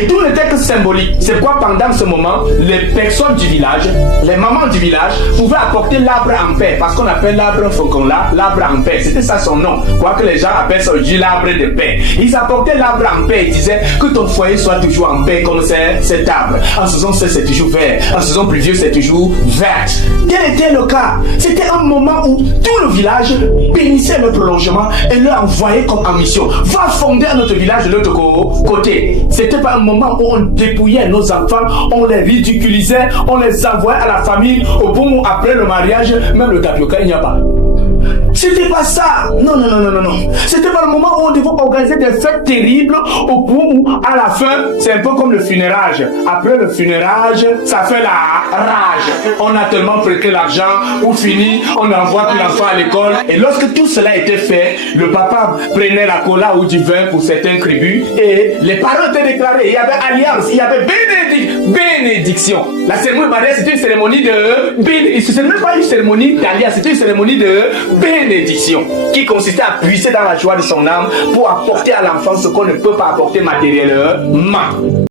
Et tout n'était que symbolique. C'est quoi pendant ce moment, les personnes du village, les mamans du village, pouvaient apporter l'arbre en paix. Parce qu'on appelle l'arbre Fokonla, l'arbre en paix. C'était ça son nom. Quoique les gens appellent ça aujourd'hui l'arbre de paix. Ils apportaient l'arbre en paix. Ils disaient que ton foyer soit toujours en paix comme cet arbre. En saison sèche, c'est toujours vert. En saison pluvieuse, c'est toujours verte. Quel était le cas? C'était un moment où tout le village bénissait le prolongement et le envoyait comme en mission. Va fonder notre village de l'autre côté. C'était pas un moment où on dépouillait nos enfants, on les ridiculisait, on les envoyait à la famille. Au bon après le mariage, même le tapioca, il n'y a pas. C'était pas ça. Non. C'était pas le moment où on devait organiser des fêtes terribles au point où, à la fin, c'est un peu comme le funérage. Après le funérage, ça fait la rage. On a tellement prêté l'argent, ou fini, on envoie tout l'enfant à l'école. Et lorsque tout cela était fait, le papa prenait la cola ou du vin pour certains tribus et les parents étaient déclarés. Il y avait alliance, il y avait bénédiction. La cérémonie de mariage, c'était une cérémonie de bénédiction. Ce n'est même pas une cérémonie d'alliance, c'était une cérémonie de bénédiction qui consistait à puiser dans la joie de son âme pour apporter à l'enfant ce qu'on ne peut pas apporter matériellement.